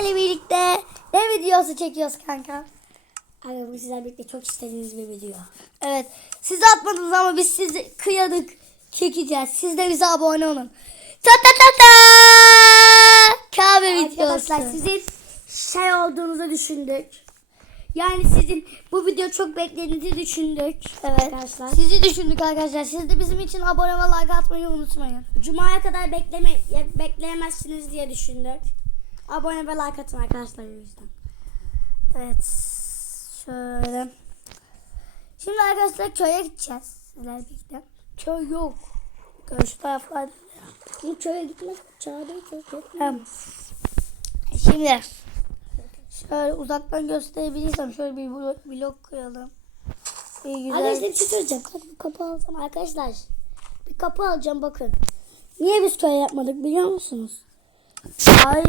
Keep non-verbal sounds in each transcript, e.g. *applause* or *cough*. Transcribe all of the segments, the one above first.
ile birlikte ne videosu çekiyoruz kanka? Abi bu sizlerle birlikte çok istediğiniz bir video. Evet. Siz atmadınız ama biz sizi kıyadık. Çekeceğiz. Siz de bize abone olun. Ta ta ta ta! Kahve videosu. Arkadaşlar sizin şey olduğunuzu düşündük. Yani sizin bu video çok beklediğinizi düşündük. Evet. Arkadaşlar. Sizi düşündük arkadaşlar. Siz de bizim için abone ve like atmayı unutmayın. Cuma'ya kadar bekleme bekleyemezsiniz diye düşündük. Abone ve like atın arkadaşlar yüzden. Evet. Şöyle. Şimdi arkadaşlar köye gideceğiz. Sizlerle birlikte. Köy yok. Köy şu taraflarda. Bu köye gitmek çağırdı çok yok. Tamam. Şimdi şöyle uzaktan gösterebilirsem şöyle bir blok, blok koyalım. Bir güzel. Arkadaşlar bir şey söyleyeceğim. Bir kapı alsam arkadaşlar. Bir kapı alacağım bakın. Niye biz köy yapmadık biliyor musunuz? Ay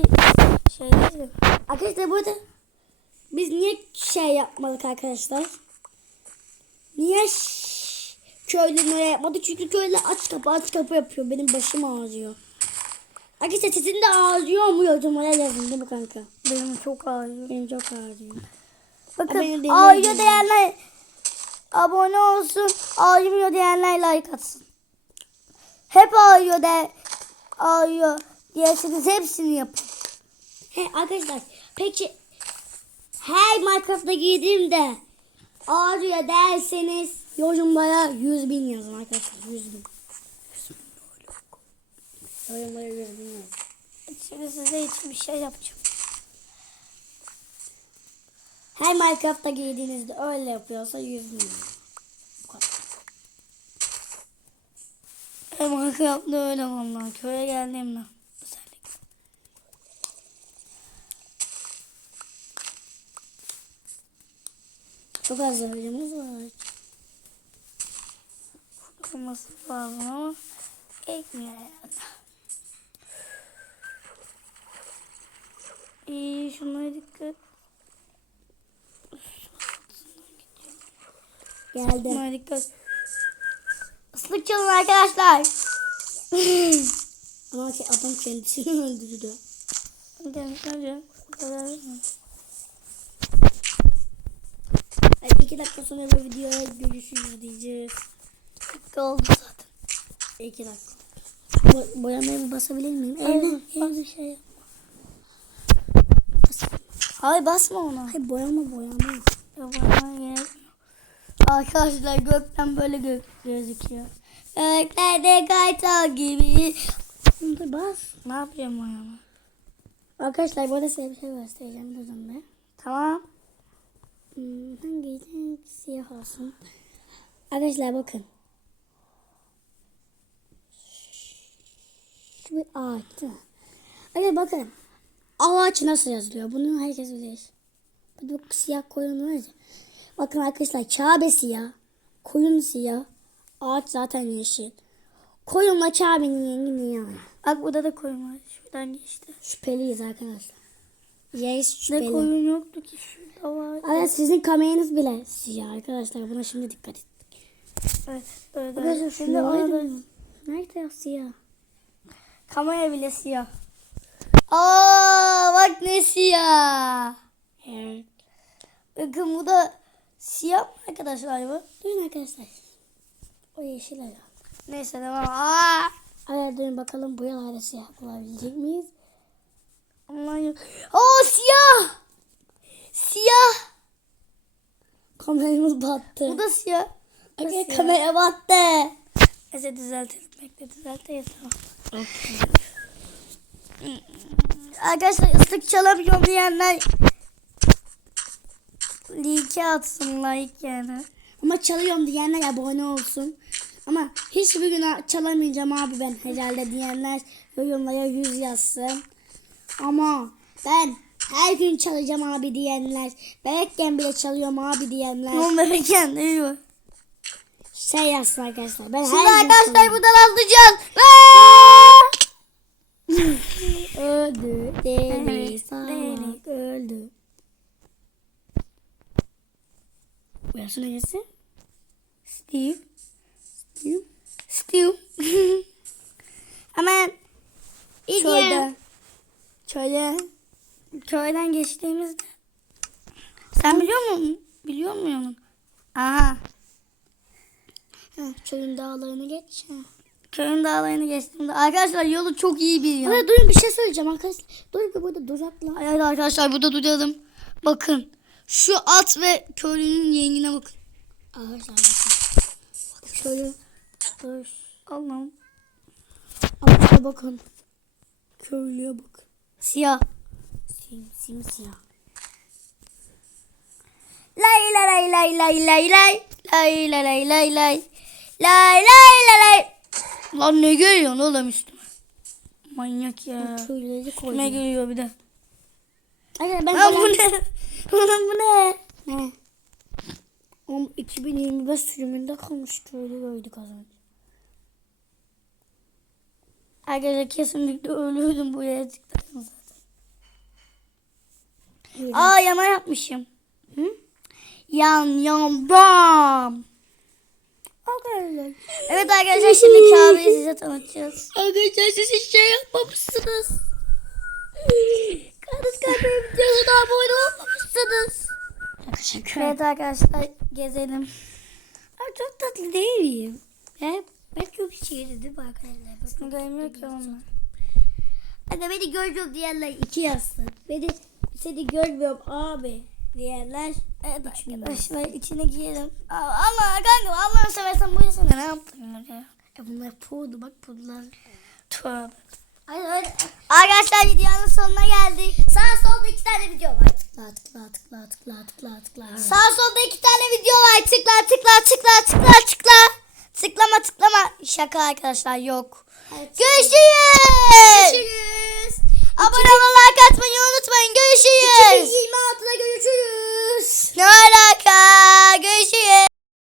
şey değil. Arkadaşlar burada biz niye şey yapmadık arkadaşlar? Niye köylü oraya yapmadık? Çünkü köylü aç kapı aç kapı yapıyor. Benim başım ağrıyor. Arkadaşlar sizin de ağrıyor mu yorumlara yazın değil mi kanka? Benim çok ağrıyor. Benim çok ağrıyor. Bakın ağrıyor diyenler abone olsun. Ağrımıyor diyenler like atsın. Hep ağrıyor de ağrıyor diyerseniz hepsini yapın. He arkadaşlar peki her Minecraft'ta girdiğimde ağrıyor derseniz yorumlara 100 bin yazın arkadaşlar 100 bin. 100 bin Yorumlara 100 bin yazın. Şimdi size için bir şey yapacağım. Her Minecraft'ta girdiğinizde öyle yapıyorsa 100 bin yazın. Minecraft'ta öyle vallahi köye geldiğimde. Çok az yorumumuz var. Olması lazım ama ekmiyor yani. İyi şunlara dikkat. Geldi. Şunlara dikkat. Islık çalın arkadaşlar. *laughs* Ama ki adam kendisini *laughs* öldürdü. Gel hadi. Bu kadar mı? Hadi iki dakika sonra bu videoya görüşürüz diyeceğiz. Dakika oldu zaten. İki dakika. Bo boyamaya bir basabilir miyim? Evde, bas. evde şey. Hayır basma ona. Hayır boyama boyama. Ya bana gerek. Arkadaşlar gökten böyle gök gözüküyor. Göklerde kaytal gibi. Dur bas. Ne yapacağım ayağıma? Arkadaşlar bu arada size bir şey göstereceğim. Durun be. Tamam. Hmm, hangi renk siyah olsun? Arkadaşlar bakın. Şu bir ağaç değil mi? Arkadaşlar bakın. Ağaç nasıl yazılıyor? Bunu herkes bilir. Bak siyah koyun var ya. Bakın arkadaşlar Kabe siyah. Koyun siyah. Ağaç zaten yeşil. Koyunla Kabe'nin rengi niye aynı? Bak burada da koyun var. Şuradan geçti. Şüpheliyiz arkadaşlar. Ne şüpheli. koyun yoktu ki şurada Evet sizin kameranız bile siyah arkadaşlar. Buna şimdi dikkat et. Evet böyle. Arkadaşlar Şimdi orada. Nerede ya siyah? kamera bile siyah. Aa bak ne siyah. Evet. Bakın bu da siyah mı arkadaşlar bu? Durun arkadaşlar. O yeşil herhalde. Neyse devam. Aa. Evet durun bakalım bu yalarda siyah bulabilecek miyiz? Aman yok. Oo siyah. Siyah. Kameramız battı. Bu da siyah. Siyah. kamera battı. Neyse düzeltelim. Bekle düzelteyiz. Tamam. Arkadaşlar ıslık çalamıyorum diyenler like atsın like yani. Ama çalıyorum diyenler abone olsun. Ama hiçbir gün çalamayacağım abi ben herhalde diyenler yorumlara yüz yazsın. Ama ben her gün çalacağım abi diyenler, bebekken bile çalıyorum abi diyenler Oğlum bebek kendi yiyor. şey yazsın arkadaşlar. Ben Şimdi her arkadaşlar buradan atlayacağız. *laughs* Öldü deli salak öldü. Burası neresi? Steve. Steve. Steve. *laughs* Hemen İlk şöyle. Köyden geçtiğimizde. Sen biliyor musun? Biliyor musun? Aha. Ha, köyün dağlarını geç. Ha. Köyün dağlarını geçtiğimde. Arkadaşlar yolu çok iyi biliyor. Ama durun bir şey söyleyeceğim arkadaşlar. Dur bir burada durakla. Hayır arkadaşlar burada duralım. Bakın. Şu at ve köylünün yengine bakın. Arkadaşlar bakın. Bakın şöyle. Dur. Allah'ım. Arkadaşlar bakın. Köylüye bakın. Siyah. Sim, simsiyah. Lay lay lay lay lay lay lay. Lay lay lay lay lay. Lay lay lay. Lan ne geliyorsun oğlum üstüme? Manyak ya. Koyuyor. geliyor bir de. Arkadaşlar ben Lan bu ne? *laughs* Lan bu ne? Ne? Oğlum 2025 sürümünde kalmış köylü gördük az önce. Arkadaşlar kesinlikle ölürdüm bu yere çıktım zaten. Evet. Aa yana yapmışım. Hı? Yan yan bam. Arkadaşlar. Evet arkadaşlar şimdi Kabe'yi size tanıtacağız. Arkadaşlar siz hiç şey yapmamışsınız. Kardeş Kabe videosuna *laughs* abone olmamışsınız. Teşekkür Evet arkadaşlar gezelim. Ay, çok tatlı değil miyim? Hep, hep çok şiirdi değil mi arkadaşlar? Bakın görmüyor ki onlar. Hadi beni görmüyorum diyenler iki yazsın. Beni seni görmüyorum abi diyenler Evet arkadaşlar içine giyelim. Aa, Allah kanka Allah'ını seversen bu yasana ne yaptın ya? E bunlar pudlu bak pudlar. Tövbe. Arkadaşlar videonun sonuna geldik. Sağ solda iki tane video var. Tıkla tıkla tıkla tıkla tıkla tıkla. Sağ solda iki tane video var. Tıkla tıkla tıkla tıkla tıkla. Tıklama tıklama. Şaka arkadaşlar yok. Evet. Görüşürüz. Görüşürüz. Abone olmayı like atmayı unutmayın zaman görüşürüz. 2026'da görüşürüz. Ne alaka?